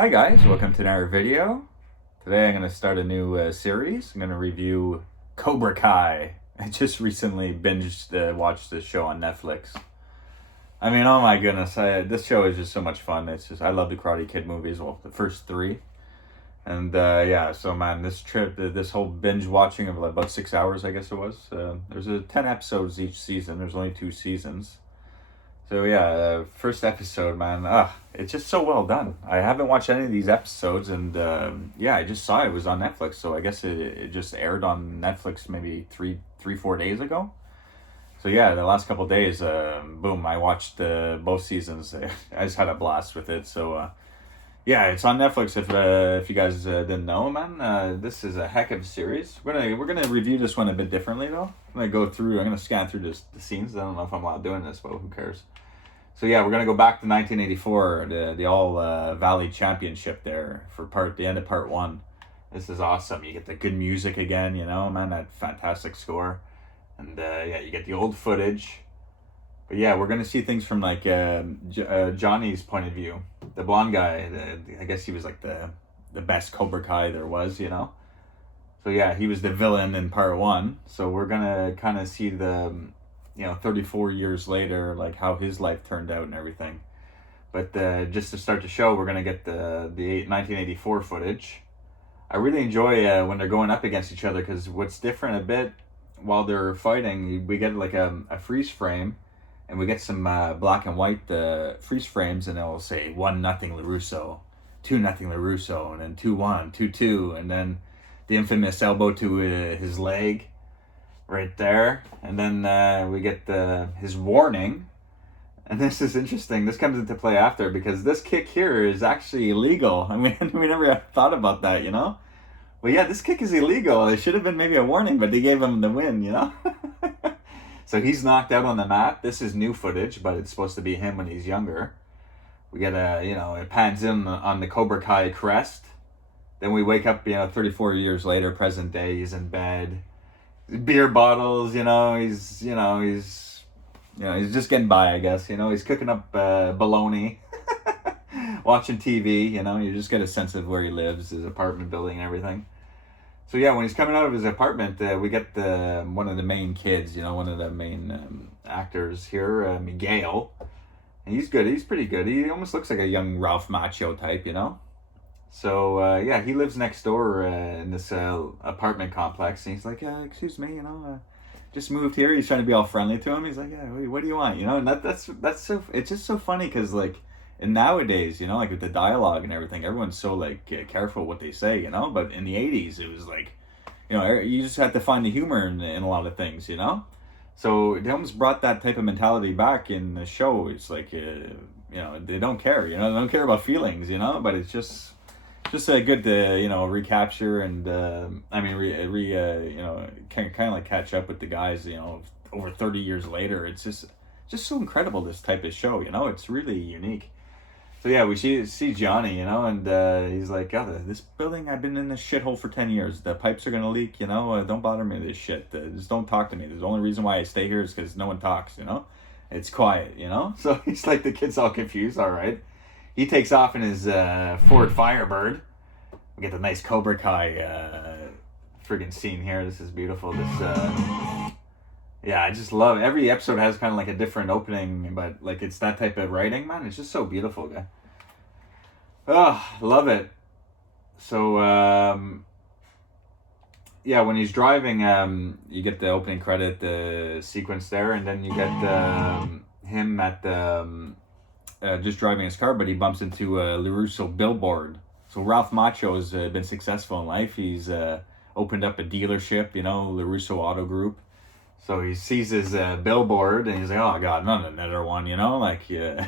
Hi guys, welcome to another video. Today I'm going to start a new series. I'm going to review Cobra Kai. I just recently watched this show on Netflix. I mean, oh my goodness, this show is just so much fun. I love the Karate Kid movies, well, the first three. And yeah, so man, this whole binge watching of about 6 hours, I guess it was. There's 10 episodes each season. There's only 2 seasons. So yeah, first episode, man. It's just so well done. I haven't watched any of these episodes, and yeah, I just saw it was on Netflix. So I guess it just aired on Netflix maybe 4 days ago. So yeah, the last couple of days, boom, I watched both seasons. I just had a blast with it. So yeah, it's on Netflix. If you guys didn't know, man, this is a heck of a series. We're gonna review this one a bit differently though. I'm gonna scan through the scenes. I don't know if I'm allowed doing this, but who cares? So yeah, we're gonna go back to 1984, the All Valley Championship there for the end of part one. This is awesome. You get the good music again, man, that fantastic score, and yeah, you get the old footage. But yeah, we're gonna see things from like Johnny's point of view, the blonde guy. I guess he was like the best Cobra Kai there was, So yeah, he was the villain in part one. So we're gonna kind of see 34 years later, like how his life turned out and everything. But just to start the show, we're gonna get the 1984 footage. I really enjoy when they're going up against each other, because what's different a bit while they're fighting, we get like a freeze frame, and we get some black and white freeze frames, and it'll say 1-0 LaRusso, 2-0 LaRusso, and then 2-1, 2-2, and then the infamous elbow to his leg right there, and then we get his warning. And this is interesting. This comes into play after, because this kick here is actually illegal. I mean, we never thought about that, Well, yeah, this kick is illegal. It should have been maybe a warning, but they gave him the win, So he's knocked out on the mat. This is new footage, but it's supposed to be him when he's younger. We get it pans in on the Cobra Kai crest. Then we wake up, 34 years later, present day. He's in bed, beer bottles. He's just getting by, I guess. He's cooking up bologna, watching TV. You just get a sense of where he lives, his apartment building, and everything. So yeah, when he's coming out of his apartment, we get one of the main kids, one of the main actors here, Miguel. And he's good. He's pretty good. He almost looks like a young Ralph Macchio type, So yeah, he lives next door in this apartment complex, and he's like, excuse me, just moved here. He's trying to be all friendly to him. He's like, yeah, what do you want, And that's so. It's just so funny, because like. And nowadays, like with the dialogue and everything, everyone's so like careful what they say, But in the 80s, it was like, you just had to find the humor in a lot of things, So they almost brought that type of mentality back in the show. It's like, they don't care, they don't care about feelings, But it's just a good to recapture, and kind of like catch up with the guys, over 30 years later. It's just so incredible, this type of show. It's really unique. So yeah, we see Johnny, and he's like, this building, I've been in this shithole for 10 years. The pipes are gonna leak, don't bother me with this shit. Just don't talk to me. The only reason why I stay here is because no one talks, It's quiet, So he's like, the kid's all confused. All right, he takes off in his Ford Firebird. We get the nice Cobra Kai friggin' scene here. This is beautiful. Yeah, I just love it. Every episode has kind of like a different opening, but like it's that type of writing, man. It's just so beautiful, guy. Oh, love it. So, yeah, when he's driving, you get the opening credit sequence there, and then you get him at just driving his car, but he bumps into a LaRusso billboard. So Ralph Macchio has been successful in life. He's opened up a dealership, LaRusso Auto Group. So he sees his billboard, and he's like, oh, God, not another one, like, yeah.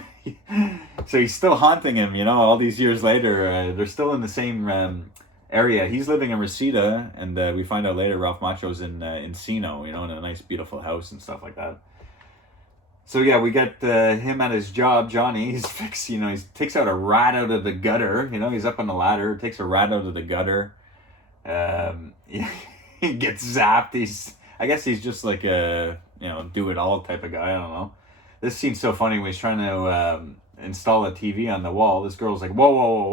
So he's still haunting him, all these years later. They're still in the same area. He's living in Reseda, and we find out later Ralph Macchio's in Encino, in a nice, beautiful house and stuff like that. So yeah, we get him at his job, Johnny. He's fixed, he takes out a rat out of the gutter. He's up on the ladder, takes a rat out of the gutter. He gets zapped. I guess he's just like a, do it all type of guy. I don't know. This scene's so funny when he's trying to install a TV on the wall. This girl's like, whoa,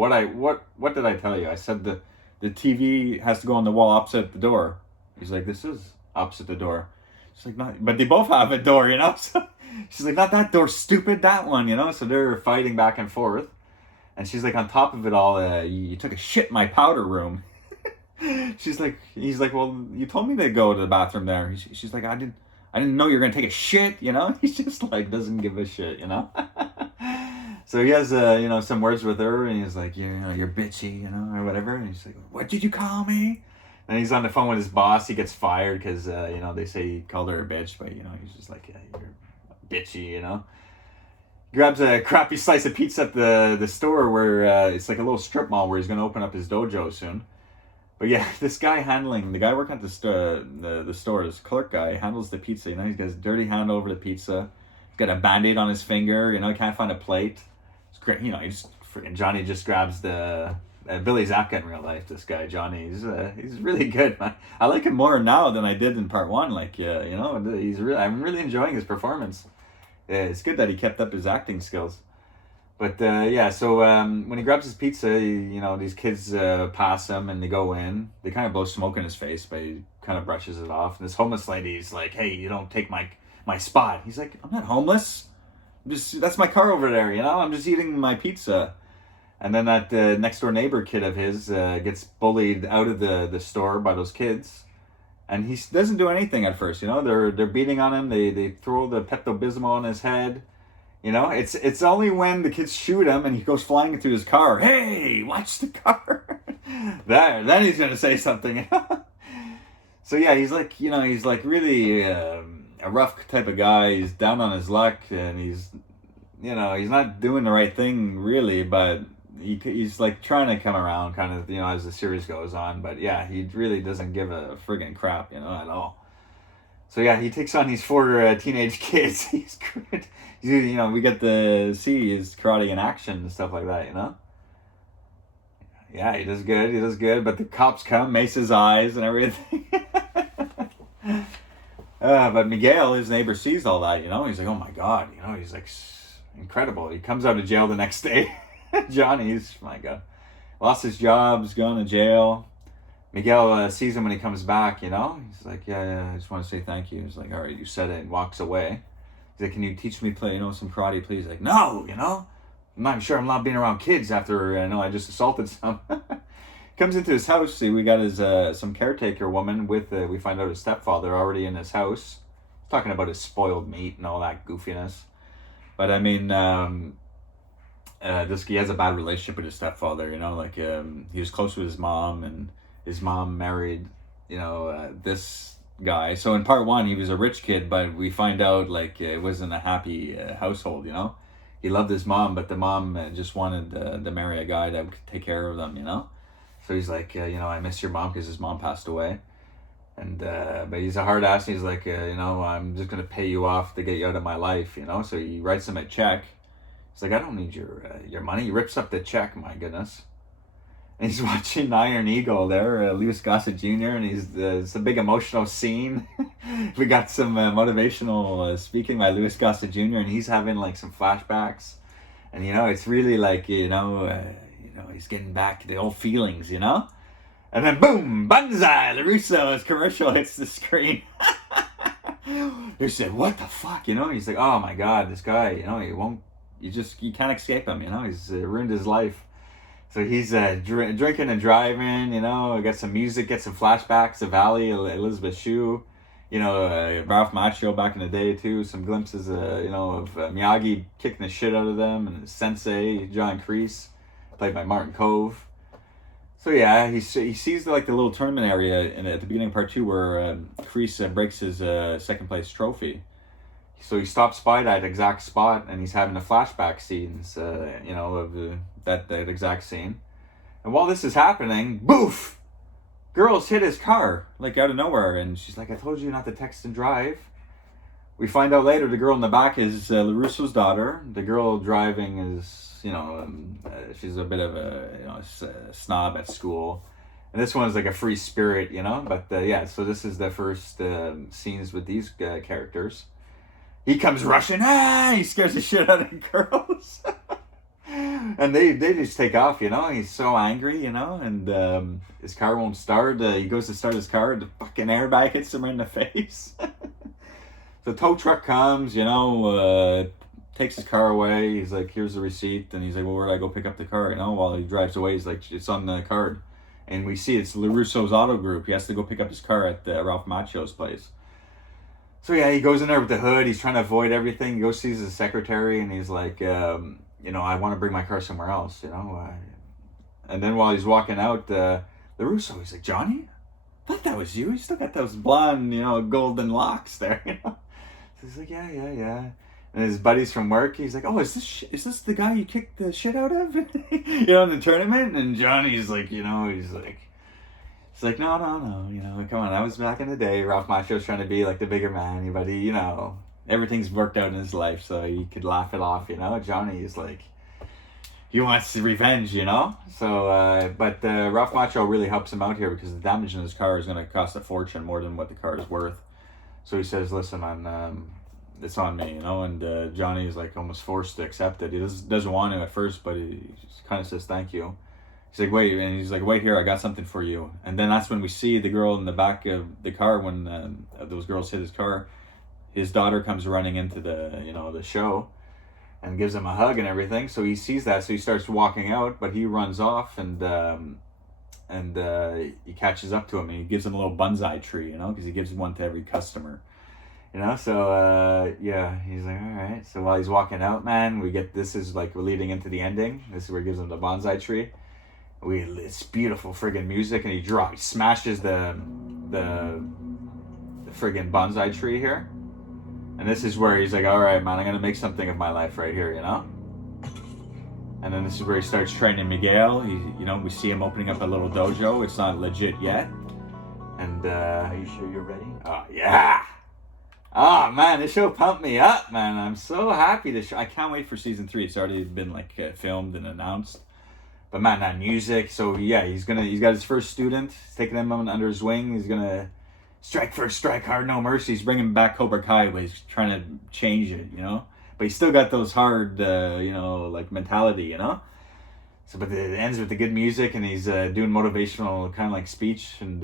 what did I tell you? I said the TV has to go on the wall opposite the door. He's like, this is opposite the door. She's like, not, but they both have a door, you know? So she's like, not that door, stupid, that one, you know? So they're fighting back and forth. And she's like, on top of it all, you took a shit in my powder room. He's like, well, you told me to go to the bathroom there. She's like, I didn't know you were going to take a shit, you know? He's just like, doesn't give a shit, you know? So he has, some words with her, and he's like, you're bitchy, you know, or whatever. And he's like, what did you call me? And he's on the phone with his boss. He gets fired because, they say he called her a bitch, but, he's just like, yeah, you're bitchy, you know? Grabs a crappy slice of pizza at the store where it's like a little strip mall where he's going to open up his dojo soon. But yeah, this guy the guy working at the store, this clerk guy, handles the pizza. He's got his dirty hand over the pizza. He's got a Band-Aid on his finger. He can't find a plate. It's great. Johnny just grabs the Billy Zapka in real life. This guy Johnny, he's really good, man. I like him more now than I did in part one. I'm really enjoying his performance. It's good that he kept up his acting skills. But so when he grabs his pizza, these kids pass him and they go in. They kind of blow smoke in his face, but he kind of brushes it off. And this homeless lady's like, hey, you don't take my spot. He's like, I'm not homeless. That's my car over there, I'm just eating my pizza. And then that next door neighbor kid of his gets bullied out of the store by those kids. And he doesn't do anything at first, They're beating on him. They throw the Pepto-Bismol on his head. It's only when the kids shoot him and he goes flying into his car. Hey, watch the car. Then he's going to say something. So yeah, he's like really a rough type of guy. He's down on his luck and he's not doing the right thing really, but he's like trying to come around kind of, as the series goes on. But yeah, he really doesn't give a friggin' crap, at all. So yeah, he takes on these 4 teenage kids. He's great. We get to see his karate in action and stuff like that, Yeah, he does good. But the cops come, mace his eyes and everything. But Miguel, his neighbor, sees all that, He's like, oh my God, he's like incredible. He comes out of jail the next day. Johnny's, my God, lost his job, is going to jail. Miguel sees him when he comes back, He's like, yeah, I just want to say thank you. He's like, all right, you said it, and walks away. He's like, can you teach me play, some karate, please? Like, no, I'm not sure I'm not being around kids after, I just assaulted some. Comes into his house. See, we got his some caretaker woman with, we find out his stepfather already in his house. Talking about his spoiled meat and all that goofiness. But I mean, he has a bad relationship with his stepfather, he was close with his mom, and his mom married, this guy. So in part one, he was a rich kid, but we find out it wasn't a happy household, He loved his mom, but the mom just wanted to marry a guy that could take care of them, So he's like, I miss your mom because his mom passed away. And but he's a hard ass. He's like, I'm just going to pay you off to get you out of my life, So he writes him a check. He's like, I don't need your money. He rips up the check, my goodness. And he's watching Iron Eagle there, Louis Gossett Jr., and it's a big emotional scene. We got some motivational speaking by Louis Gossett Jr., and he's having some flashbacks. And, it's really he's getting back to the old feelings, And then boom, banzai, LaRusso's commercial hits the screen. They said, what the fuck, He's like, oh my God, this guy, you can't escape him, He's ruined his life. So he's drinking and driving, got some music, get some flashbacks of Valley, Elizabeth Shue, Ralph Macchio back in the day too. Some glimpses, of Miyagi kicking the shit out of them, and his sensei, John Kreese, played by Martin Cove. So yeah, he sees the little tournament area at the beginning of part 2 where Kreese breaks his second place trophy. So he stops by that exact spot, and he's having the flashback scenes, of that exact scene. And while this is happening, boof! Girls hit his car, out of nowhere, and she's like, I told you not to text and drive. We find out later the girl in the back is LaRusso's daughter. The girl driving is, she's a bit of a snob at school. And this one's like a free spirit, But so this is the first scenes with these characters. He comes rushing, he scares the shit out of girls. And they just take off, you know. He's so angry, you know, and his car won't start. He goes to start his car, the fucking airbag hits him right in the face. The tow truck comes, you know, takes his car away. He's like, here's the receipt. And he's like, well, where do I go pick up the car? You know, while he drives away, he's like, it's on the card. And we see it's LaRusso's Auto Group. He has to go pick up his car at Ralph Macchio's place. So yeah, he goes in there with the hood. He's trying to avoid everything. He goes sees his secretary, and he's like, you know, I want to bring my car somewhere else, you know. And then while he's walking out, LaRusso, he's like, Johnny, I thought that was you. You still got those blonde, you know, golden locks there, you know. So he's like, yeah. And his buddies from work, he's like, oh, is this the guy you kicked the shit out of, you know, in the tournament? And Johnny's like, you know, he's like, no, you know, come on, that was back in the day. Ralph Macchio's trying to be like the bigger man, but he, you know, everything's worked out in his life, so he could laugh it off, you know. Johnny is like, he wants revenge, you know. So, but Ralph Macchio really helps him out here because the damage in his car is going to cost a fortune, more than what the car is worth. So he says, listen, man, it's on me, you know. And Johnny is like almost forced to accept it. He doesn't want to at first, but he just kind of says thank you. He's like, wait, and he's like, wait here, I got something for you. And then that's when we see the girl in the back of the car when those girls hit his car. His daughter comes running into the show and gives him a hug and everything. So he sees that, so he starts walking out, but he runs off and he catches up to him and he gives him a little bonsai tree, you know, because he gives one to every customer. You know, so yeah, he's like, all right. So while he's walking out, man, this is like we're leading into the ending. This is where he gives him the bonsai tree. It's beautiful friggin' music, and he smashes the friggin' bonsai tree here. And this is where he's like, all right, man, I'm gonna make something of my life right here, you know. And then this is where he starts training Miguel. We see him opening up a little dojo. It's not legit yet. And are you sure you're ready? Oh yeah. Oh man, this show pumped me up, man. I'm so happy I can't wait for season 3. It's already been like filmed and announced. But man, that music. So yeah, he's got his first student. He's taking him under his wing. He's gonna strike first, strike hard, no mercy. He's bringing back Cobra Kai, but he's trying to change it, you know. But he's still got those hard, like mentality, you know. So, but it ends with the good music, and he's doing motivational kind of like speech, and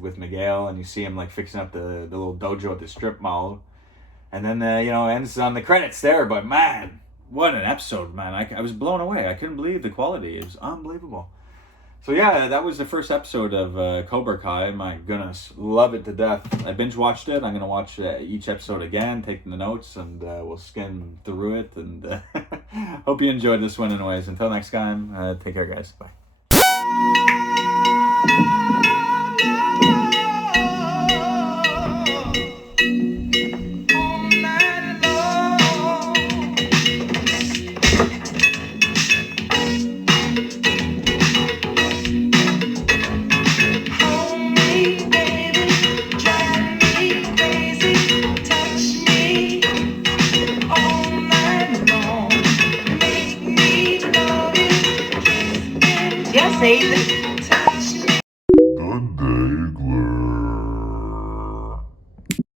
with Miguel, and you see him like fixing up the little dojo at the strip mall, and then ends on the credits there. But man, what an episode, man! I was blown away. I couldn't believe the quality. It was unbelievable. So yeah, that was the first episode of Cobra Kai. My goodness, love it to death. I binge watched it. I'm gonna watch each episode again, taking the notes, and we'll skim through it. And hope you enjoyed this one anyways. Until next time, take care, guys. Bye. Yes, Aiden.